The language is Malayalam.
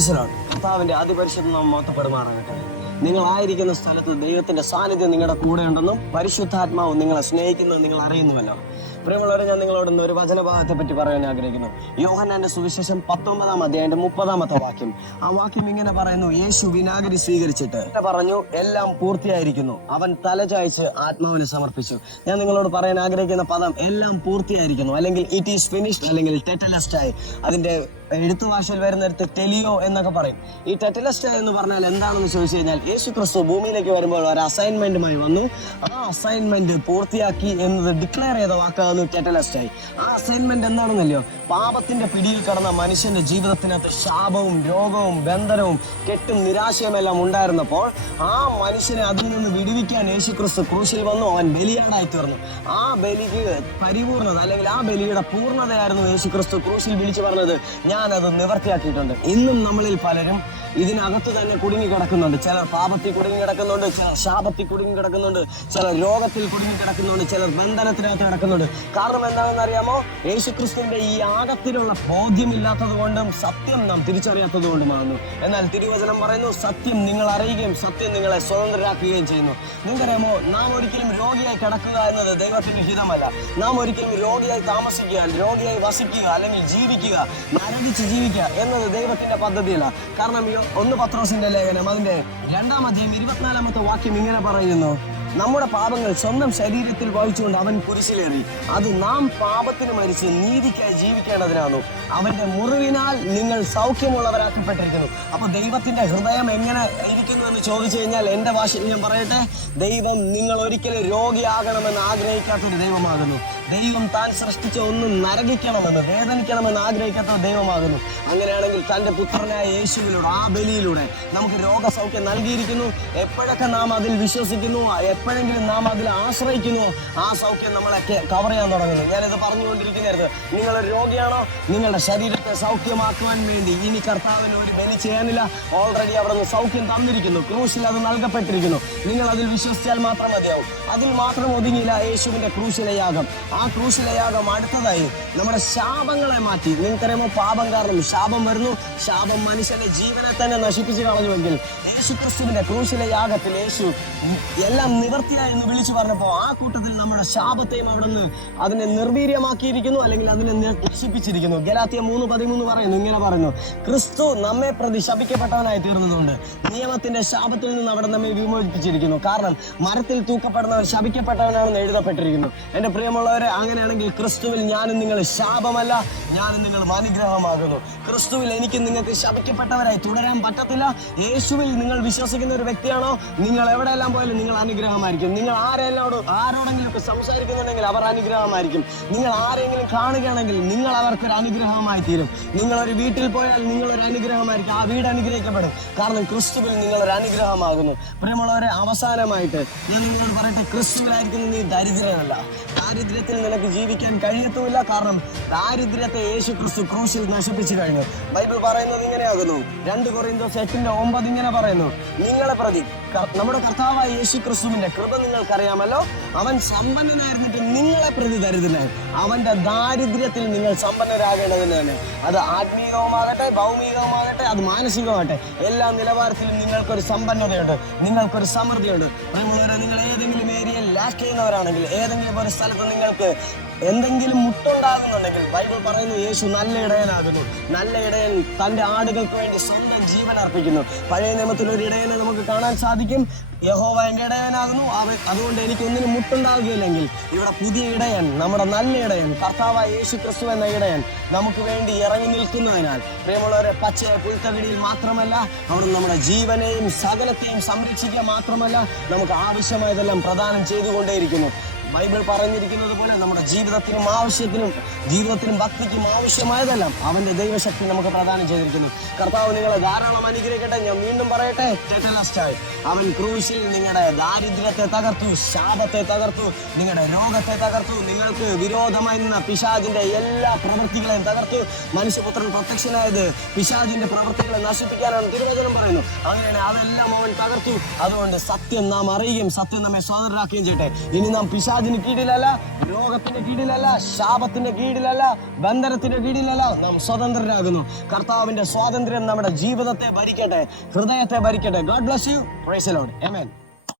കർത്താവിന്റെ അതിപരിശുദ്ധ നാമം മഹത്വപ്പെടുമാറാകട്ടെ. നിങ്ങളായിരിക്കുന്ന സ്ഥലത്ത് ദൈവത്തിന്റെ സാന്നിധ്യം നിങ്ങളുടെ കൂടെ ഉണ്ടെന്നും പരിശുദ്ധാത്മാവ് നിങ്ങളെ സ്നേഹിക്കുന്നത് നിങ്ങൾ അറിയുന്നുവല്ലോ. പ്രിയമുള്ളവരെ, ഞാൻ നിങ്ങളോട് ഒരു വചനഭാഗത്തെ പറ്റി പറയാൻ ആഗ്രഹിക്കുന്നു. യോഹന്നാന്റെ സുവിശേഷം 19-ാം അധ്യായത്തിന്റെ 30-ാമത്തെ വാക്യം. ആ വാക്യം ഇങ്ങനെ പറയുന്നു: യേശു വിനാഗിരി സ്വീകരിച്ചിട്ട് പറഞ്ഞു, എല്ലാം പൂർത്തിയായിരിക്കുന്നു. അവൻ തലചായ്ച്ച് ആത്മാവിനെ സമർപ്പിച്ചു. ഞാൻ നിങ്ങളോട് പറയാൻ ആഗ്രഹിക്കുന്ന പദം എല്ലാം പൂർത്തിയായിരിക്കുന്നു, അല്ലെങ്കിൽ ഇറ്റ് ഈസ് ഫിനിഷ്ഡ്, അല്ലെങ്കിൽ ടെറ്റലസ്റ്റായി. അതിന്റെ എഴുത്തു ഭാഷയിൽ വരുന്നിടത്ത് ടെലിയോ എന്നൊക്കെ പറയും. ഈ ടെറ്റലസ്റ്റായി എന്ന് പറഞ്ഞാൽ എന്താണെന്ന് ചോദിച്ചു കഴിഞ്ഞാൽ, യേശു ക്രിസ്തു ഭൂമിയിലേക്ക് വരുമ്പോൾ ഒരു അസൈൻമെന്റുമായി വന്നു. ആ അസൈൻമെന്റ് പൂർത്തിയാക്കി എന്നത് ഡിക്ലെയർ ചെയ്ത വാക്കാകുന്നു ടെറ്റലസ്റ്റായി. ആ അസൈൻമെന്റ് എന്താണെന്നല്ലോ, പാപത്തിന്റെ പിടിയിൽ കടന്ന മനുഷ്യന്റെ ജീവിതത്തിനകത്ത് ശാപവും രോഗവും ബന്ധനവും കെട്ടും നിരാശയും എല്ലാം ഉണ്ടായിരുന്നപ്പോൾ ആ മനുഷ്യനെ അതിൽ നിന്ന് വിടുവിക്കാൻ യേശു ക്രിസ്തു ക്രൂശിൽ വന്നു. അവൻ ബലിയാടായി തീർന്നു. ആ ബലിക്ക് പരിപൂർണത, അല്ലെങ്കിൽ ആ ബലിയുടെ പൂർണ്ണതയായിരുന്നു യേശു ക്രിസ്തു ക്രൂശിൽ വിളിച്ചു പറഞ്ഞത്, ഞാനത് നിവർത്തിയാക്കിയിട്ടുണ്ട്. ഇന്നും നമ്മളിൽ പലരും ഇതിനകത്ത് തന്നെ കുടുങ്ങി കിടക്കുന്നുണ്ട്. ചിലർ പാപത്തിൽ കുടുങ്ങി കിടക്കുന്നുണ്ട്, ചിലർ ശാപത്തിൽ കുടുങ്ങി കിടക്കുന്നുണ്ട്, ചിലർ രോഗത്തിൽ കുടുങ്ങി കിടക്കുന്നുണ്ട്, ചിലർ ബന്ധനത്തിനകത്ത് കിടക്കുന്നുണ്ട്. കാരണം എന്താണെന്ന് അറിയാമോ? യേശുക്രിസ്തുവിന്റെ ഈ ആഴത്തിലുള്ള ബോധ്യമില്ലാത്തത് കൊണ്ടും സത്യം നാം തിരിച്ചറിയാത്തത് കൊണ്ടുമാകുന്നു. എന്നാൽ തിരുവചനം പറയുന്നു, സത്യം നിങ്ങൾ അറിയുകയും സത്യം നിങ്ങളെ സ്വതന്ത്രരാക്കുകയും ചെയ്യുന്നു. നിങ്ങൾക്കറിയാമോ, നാം ഒരിക്കലും രോഗിയായി കിടക്കുക എന്നത് ദൈവത്തിന്റെ ഹിതമല്ല. നാം ഒരിക്കലും രോഗിയായി താമസിക്കുക, രോഗിയായി വസിക്കുക, അല്ലെങ്കിൽ ജീവിക്കുക, നരകിച്ച് ജീവിക്കുക എന്നത് ദൈവത്തിന്റെ പദ്ധതിയല്ല. കാരണം 1 പത്രോസിന്റെ ലേഖനം അതിന്റെ 2-ാം അധ്യായം 24-ാമത്തെ വാക്യം ഇങ്ങനെ പറയുന്നു: നമ്മുടെ പാപങ്ങൾ സ്വന്തം ശരീരത്തിൽ വഹിച്ചുകൊണ്ട് അവൻ കുരിശിലേറി. അത് നാം പാപത്തിന് മരിച്ച് നീതിക്കായി ജീവിക്കേണ്ടതിനാണ്. അവന്റെ മുറിവിനാൽ നിങ്ങൾ സൗഖ്യമുള്ളവരാക്കപ്പെട്ടിരിക്കുന്നു. അപ്പൊ ദൈവത്തിന്റെ ഹൃദയം എങ്ങനെ ഇരിക്കുന്നു എന്ന് ചോദിച്ചു കഴിഞ്ഞാൽ, എന്റെ ഭാഷയിൽ ഞാൻ പറയട്ടെ, ദൈവം നിങ്ങൾ ഒരിക്കലും രോഗിയാകണമെന്ന് ആഗ്രഹിക്കാത്തൊരു ദൈവമാകുന്നു. ദൈവം താൻ സൃഷ്ടിച്ച ഒന്നും നരകിക്കണമെന്ന്, വേദനിക്കണമെന്ന് ആഗ്രഹിക്കാത്ത ദൈവമാകുന്നു. അങ്ങനെയാണെങ്കിൽ തന്റെ പുത്രനായ യേശുവിലൂടെ, ആ ബലിയിലൂടെ നമുക്ക് രോഗസൗഖ്യം നൽകിയിരിക്കുന്നു. എപ്പോഴൊക്കെ നാം അതിൽ വിശ്വസിക്കുന്നു, എപ്പോഴെങ്കിലും നാം അതിൽ ആശ്രയിക്കുന്നു, ആ സൗഖ്യം നമ്മളെ കവർ ചെയ്യാൻ തുടങ്ങുന്നു. ഞാനിത് പറഞ്ഞുകൊണ്ടിരിക്കുന്നത്, നിങ്ങളൊരു രോഗിയാണോ? നിങ്ങളുടെ ശരീരത്തെ സൗഖ്യമാക്കുവാൻ വേണ്ടി ഇനി കർത്താവിന് ഒരു ബലി ചെയ്യാനില്ല. ഓൾറെഡി അവിടെ നിന്ന് സൗഖ്യം തന്നിരിക്കുന്നു. ക്രൂശിൽ അത് നൽകപ്പെട്ടിരിക്കുന്നു. നിങ്ങൾ അതിൽ വിശ്വസിച്ചാൽ മാത്രം മതിയാവും. അതിൽ മാത്രം ഒതുങ്ങിയില്ല യേശുവിന്റെ ക്രൂശിലെ യാഗം. ആ ക്രൂശിലെ യാഗം അടുത്തതായി നമ്മുടെ ശാപങ്ങളെ മാറ്റി. നിങ്ങൾക്കറിയാമോ, പാപം കാരണം ശാപം വരുന്നു. ശാപം മനുഷ്യന്റെ ജീവനെ തന്നെ നശിപ്പിച്ചു കളഞ്ഞുവെങ്കിൽ യേശു ക്രിസ്തുവിന്റെ ക്രൂശിലെ യാഗത്തിൽ യേശു എല്ലാം നിവർത്തിയായി എന്ന് വിളിച്ചു പറഞ്ഞപ്പോൾ ആ കൂട്ടത്തിൽ നമ്മുടെ ശാപത്തെയും അവിടുന്ന് അതിനെ നിർവീര്യമാക്കിയിരിക്കുന്നു, അല്ലെങ്കിൽ അതിനെ നശിപ്പിച്ചിരിക്കുന്നു. ഗലാത്യ 3:13 പറയുന്നു, ഇങ്ങനെ പറയുന്നു: ക്രിസ്തു നമ്മെ പ്രതി ശപിക്കപ്പെട്ടവനായി തീർന്നതുകൊണ്ട് നിയമത്തിന്റെ ശാപത്തിൽ നിന്ന് അവിടെ നമ്മെ വിമോചിപ്പിച്ചിരിക്കുന്നു. കാരണം മരത്തിൽ തൂക്കപ്പെടുന്നവൻ ശപിക്കപ്പെട്ടവനാണെന്ന് എഴുതപ്പെട്ടിരിക്കുന്നു. എന്റെ പ്രിയമുള്ളവരെ, അങ്ങനെയാണെങ്കിൽ ക്രിസ്തുവിൽ ഞാനും നിങ്ങൾ ശാപമല്ല, ഞാനും നിങ്ങളും അനുഗ്രഹമാകുന്നു. ക്രിസ്തുവിൽ എനിക്കും നിങ്ങൾക്ക് ശപിക്കപ്പെട്ടവരായി തുടരാൻ പറ്റത്തില്ല. യേശുവിൽ നിങ്ങൾ വിശ്വസിക്കുന്ന ഒരു വ്യക്തിയാണോ, നിങ്ങൾ എവിടെയെല്ലാം പോയാലും നിങ്ങൾ അനുഗ്രഹമായിരിക്കും. നിങ്ങൾ ആരോടെങ്കിലും സംസാരിക്കുന്നുണ്ടെങ്കിൽ അവർ അനുഗ്രഹമായിരിക്കും. നിങ്ങൾ ആരെങ്കിലും കാണുകയാണെങ്കിൽ നിങ്ങൾ അവർക്കൊരു അനുഗ്രഹമായി തീരും. നിങ്ങളൊരു വീട്ടിൽ പോയാൽ നിങ്ങളൊരു അനുഗ്രഹമായിരിക്കും. ആ വീട് അനുഗ്രഹിക്കപ്പെടും. കാരണം ക്രിസ്തുവിൽ നിങ്ങളൊരു അനുഗ്രഹമാകുന്നു. പ്രിയമുള്ളവരെ, അവസാനമായിട്ട് ഞാൻ നിങ്ങളോട് പറയട്ടെ, ക്രിസ്തുവിലായിരിക്കുന്ന നീ ദരിദ്രനല്ല. ദാരിദ്ര്യത്തിൽ നിനക്ക് ജീവിക്കാൻ കഴിയത്തുമില്ല. കാരണം ദാരിദ്ര്യത്തെ യേശു ക്രിസ്തു ക്രൂശിൽ നശിപ്പിച്ചു കഴിഞ്ഞു. ബൈബിൾ പറയുന്നത് ഇങ്ങനെയാകുന്നു, 2 കൊറിന്തോസ് 8:9 ഇങ്ങനെ പറയുന്നു: നിങ്ങളെ പ്രതി നമ്മുടെ കർത്താവായ യേശു ക്രിസ്തുവിന്റെ കൃപ നിങ്ങൾക്കറിയാമല്ലോ. അവൻ സമ്പന്നനായിരുന്നിട്ട് നിങ്ങളെ പ്രതി ദരിദ്രനായി. അവന്റെ ദാരിദ്ര്യത്തിൽ നിങ്ങൾ സമ്പന്നരാകേണ്ടതിന് തന്നെ. അത് ആത്മീയവുമാകട്ടെ, ഭൗമികവുമാകട്ടെ, അത് മാനസികമാകട്ടെ, എല്ലാ നിലവാരത്തിലും നിങ്ങൾക്കൊരു സമ്പന്നതയുണ്ട്, നിങ്ങൾക്കൊരു സമൃദ്ധിയുണ്ട്. പ്രിയമുള്ളവരെ, നിങ്ങൾ ഏതെങ്കിലും ഏരിയയിൽ ലാക്ക് ചെയ്യുന്നവരാണെങ്കിൽ, ഏതെങ്കിലും ഒരു സ്ഥലത്ത് നിങ്ങൾക്ക് എന്തെങ്കിലും മുട്ടുണ്ടാകുന്നുണ്ടെങ്കിൽ, ബൈബിൾ പറയുന്നു യേശു നല്ല ഇടയനാകുന്നു. നല്ല ഇടയൻ തന്റെ ആടുകൾക്ക് വേണ്ടി സ്വന്തം ജീവൻ അർപ്പിക്കുന്നു. പഴയ നിയമത്തിൽ ഒരു ഇടയനെ നമുക്ക് കാണാൻ സാധിക്കും. യഹോവ എന്റെ ഇടയനാകുന്നു, അതുകൊണ്ട് എനിക്ക് ഒന്നിനും മുട്ടുണ്ടാകുകയില്ലെങ്കിൽ, ഇവിടെ പുതിയ ഇടയൻ, നമ്മുടെ നല്ല ഇടയൻ, കർത്താവായ യേശു ക്രിസ്തു എന്ന ഇടയൻ നമുക്ക് വേണ്ടി ഇറങ്ങി നിൽക്കുന്നതിനാൽ പ്രിയമുള്ളവരെ, പച്ചയ പുൽത്തകിടിയിൽ മാത്രമല്ല, അവിടെ നമ്മുടെ ജീവനെയും സകലത്തെയും സംരക്ഷിക്കുക മാത്രമല്ല, നമുക്ക് ആവശ്യമായതെല്ലാം പ്രദാനം ചെയ്തുകൊണ്ടേയിരിക്കുന്നു. ബൈബിൾ പറഞ്ഞിരിക്കുന്നത് പോലെ നമ്മുടെ ജീവിതത്തിനും ഭക്തിക്കും ആവശ്യമായതെല്ലാം അവന്റെ ദൈവശക്തി നമുക്ക് പ്രദാനം ചെയ്തിരിക്കുന്നു. കർത്താവ് നിങ്ങളെ ധാരാളം അനുഗ്രഹിക്കട്ടെ. ഞാൻ വീണ്ടും പറയട്ടെ, ടെറ്റലസ്റ്റായി അവൻ ക്രൂശിൽ നിങ്ങളുടെ ദാരിദ്ര്യത്തെ തകർത്തു, ശാപത്തെ തകർത്തു, നിങ്ങളുടെ രോഗത്തെ തകർത്തു, നിങ്ങൾക്ക് വിരോധമായി നിന്ന പിശാചിന്റെ എല്ലാ പ്രവൃത്തികളെയും തകർത്തു. മനുഷ്യപുത്രൻ പ്രത്യക്ഷനായത് പിശാചിന്റെ പ്രവൃത്തികളെ നശിപ്പിക്കാനാണ് തിരുവചനം പറയുന്നു. അങ്ങനെ അതെല്ലാം അവൻ തകർത്തു. അതുകൊണ്ട് സത്യം നാം അറിയുകയും സത്യം നമ്മെ സ്വതന്ത്രരാക്കുകയും ചെയ്യട്ടെ. ഇനി നാം പിശാചിന്റെ പിശാചിന് കീഴിലല്ല, രോഗത്തിന്റെ കീഴിലല്ല, ശാപത്തിന്റെ കീഴിലല്ല, ബന്ധനത്തിന്റെ കീഴിലല്ല. നാം സ്വതന്ത്രരാകുന്നു. കർത്താവിന്റെ സ്വാതന്ത്ര്യം നമ്മുടെ ജീവിതത്തെ ഭരിക്കട്ടെ, ഹൃദയത്തെ ഭരിക്കട്ടെ. God bless you. Praise the Lord. Amen.